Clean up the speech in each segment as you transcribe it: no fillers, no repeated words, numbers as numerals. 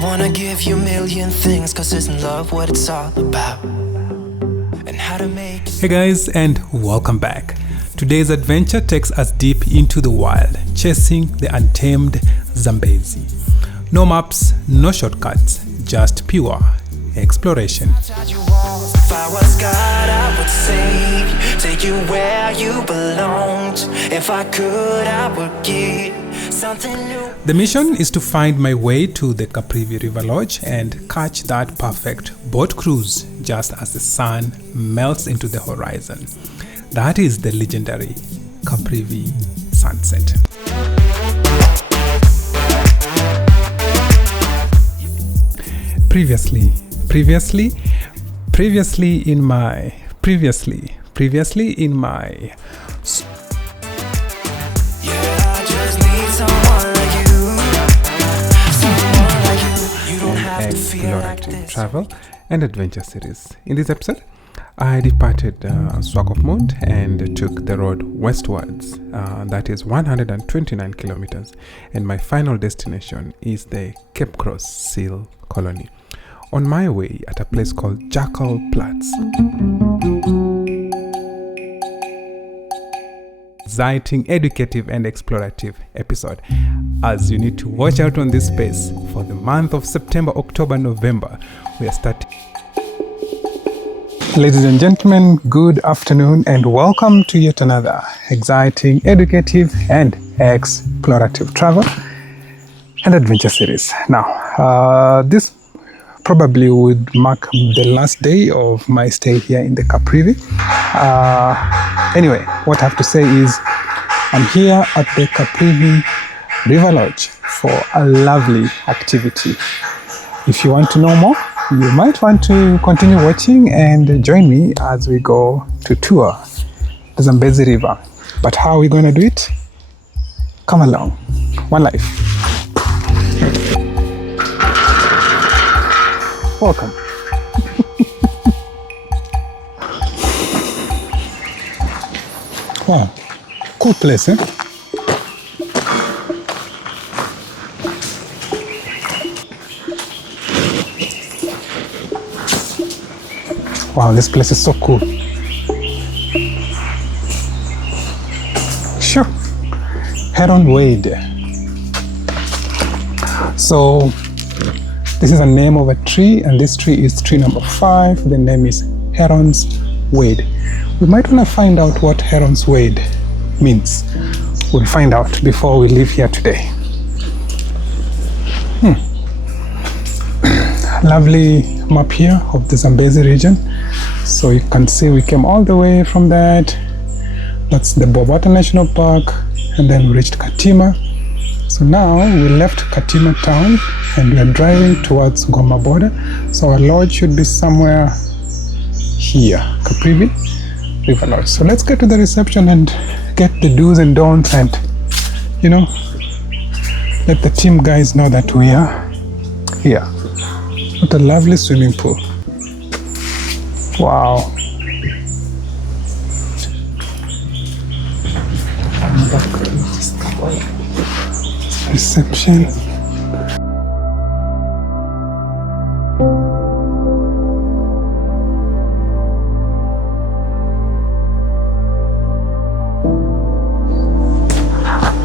wanna give you a million things, cause isn't love what it's all about? And how to make... Hey guys, and welcome back. Today's adventure takes us deep into the wild, chasing the untamed Zambezi. No maps, no shortcuts, just pure exploration. If I was God, I would save you, take you where you belonged. If I could, I would give something new. The mission is to find my way to the Caprivi River Lodge and catch that perfect boat cruise just as the sun melts into the horizon. That is the legendary Caprivi sunset. Previously in my explorative travel and adventure series. In this episode, I departed Swakopmund and took the road westwards. That is 129 kilometers, and my final destination is the Cape Cross Seal Colony. On my way at a place called Jackal Platz. Exciting, educative and explorative episode, as you need to watch out on this space for the month of September, October, November. We are starting. Ladies and gentlemen, good afternoon and welcome to yet another exciting, educative and explorative travel and adventure series. Now, this probably would mark the last day of my stay here in the Caprivi. Anyway, what I have to say is I'm here at the Caprivi River Lodge for a lovely activity. If you want to know more, you might want to continue watching and join me as we go to tour the Zambezi River. But how are we going to do it? Come along. One life. Welcome. Wow, cool place, eh? Wow, this place is so cool. Sure. Heron Wade. So, this is a name of a tree, and this tree is tree number 5. The name is Heron's Wade. We might want to find out what Heron's Wade means. We'll find out before we leave here today. Lovely map here of the Zambezi region. So you can see we came all the way from that. That's the Bobata National Park, and then we reached Katima. So now we left Katima town and we are driving towards Goma border. So our lodge should be somewhere here, Caprivi River Lodge. So let's get to the reception and get the do's and don'ts and, you know, let the team guys know that we are here. What a lovely swimming pool. Wow. Reception.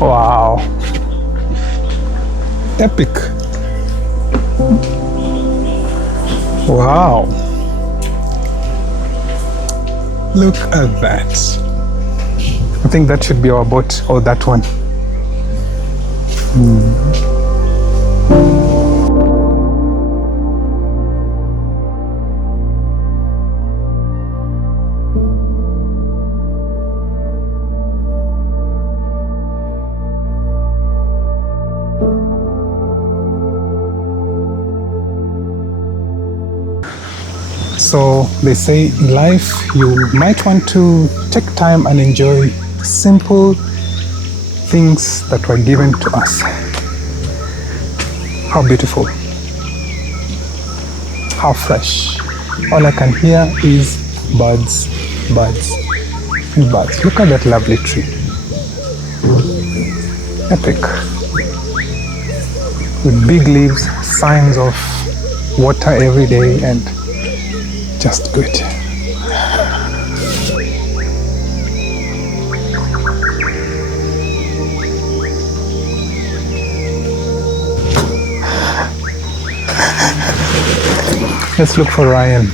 Wow. Epic. Wow. Look at that. I think that should be our boat, or that one. So they say in life you might want to take time and enjoy simple things that were given to us. How beautiful. How fresh. All I can hear is birds, birds, and birds. Look at that lovely tree. Epic. with big leaves, signs of water every day, and just good. Let's look for Ryan.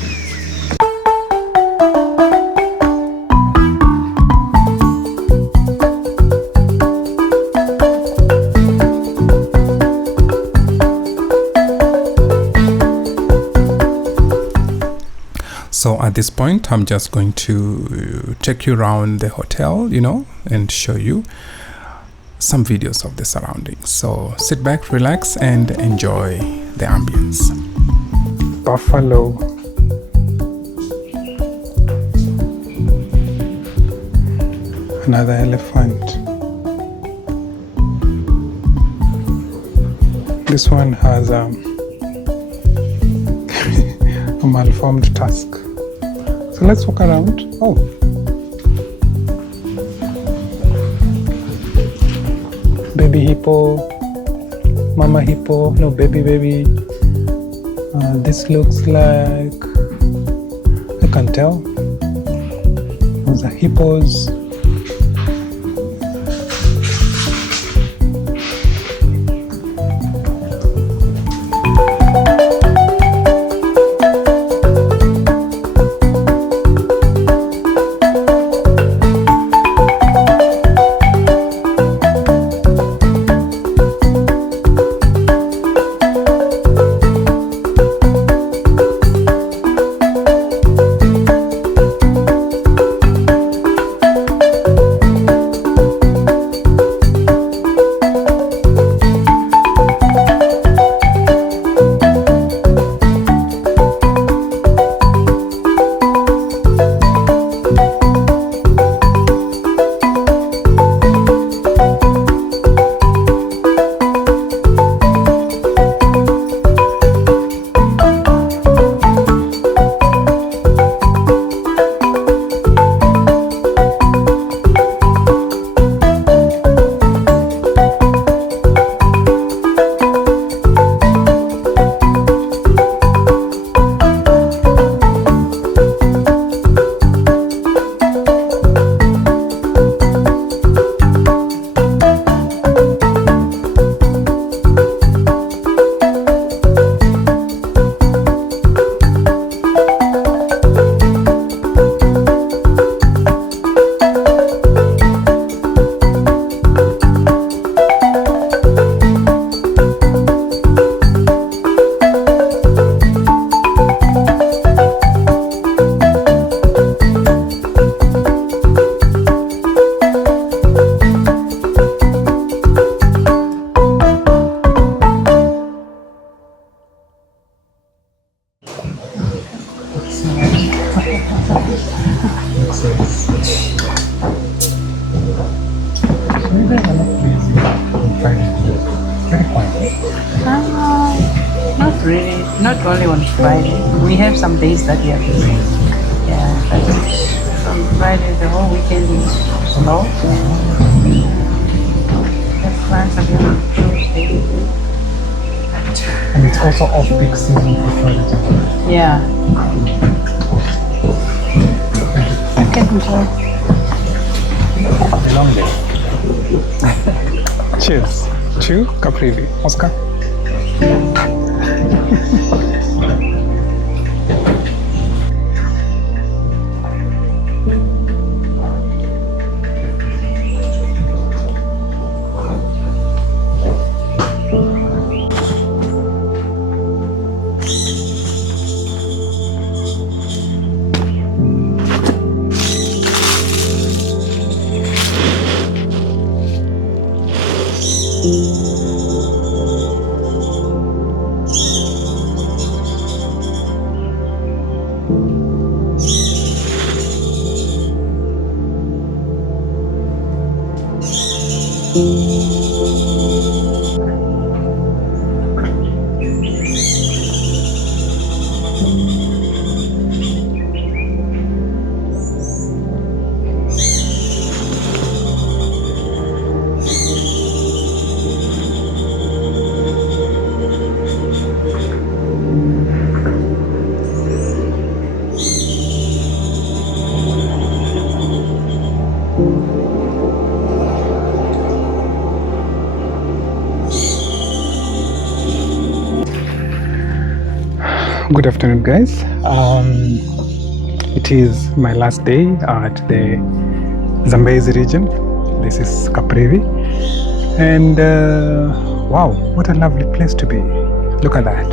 So at this point, I'm just going to take you around the hotel, and show you some videos of the surroundings. So sit back, relax, and enjoy the ambience. Buffalo. Another elephant. This one has a malformed tusk. So let's walk around. Oh, baby hippo, mama hippo, no, baby. This looks like, I can't tell. Those are hippos. Not really. Not only on Friday. We have some days that we have to do. Yeah, but from Friday the whole weekend is slow. The plans are going on Tuesday. And it's also off-peak season for Friday. Yeah. Okay, enjoy. Long day. Cheers to Caprivi. Oscar. Good afternoon, guys. It is my last day at the Zambezi region. This is Caprivi, and wow, what a lovely place to be. Look at that.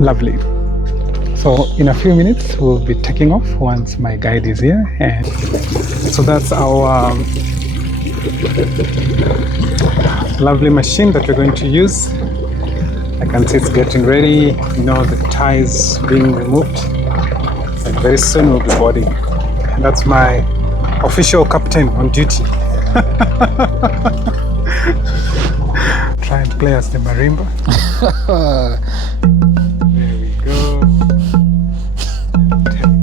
Lovely. So in a few minutes we'll be taking off once my guide is here, and so that's our lovely machine that we're going to use. I can see it's getting ready, the ties being removed, and very soon we'll be boarding. And that's my official captain on duty. Try and play as the marimba. There we go.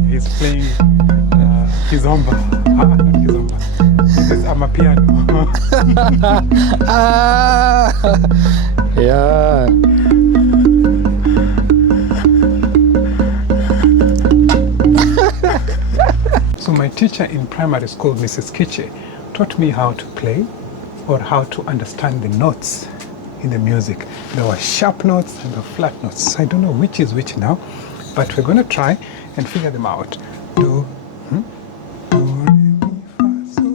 He's playing kizomba. Not kizomba. This is amapiano. Yeah. So my teacher in primary school, Mrs. Kiche, taught me how to play or how to understand the notes in the music. There were sharp notes and the flat notes. So I don't know which is which now, but we're going to try and figure them out. Do, do, re, mi, fa, sol,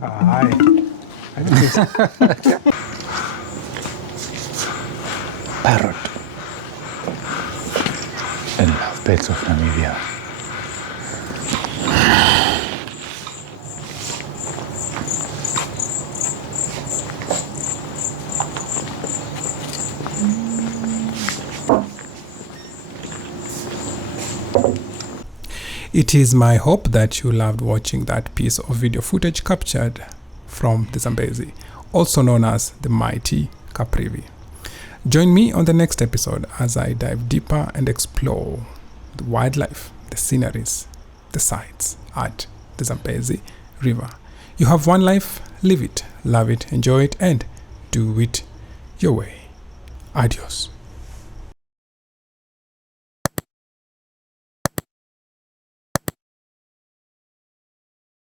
la, aye. I think it's Parrot. And love beds of Namibia. It is my hope that you loved watching that piece of video footage captured from the Zambezi, also known as the mighty Caprivi. Join me on the next episode as I dive deeper and explore the wildlife, the sceneries, the sights at the Zambezi River. You have one life, live it, love it, enjoy it, and do it your way. Adios.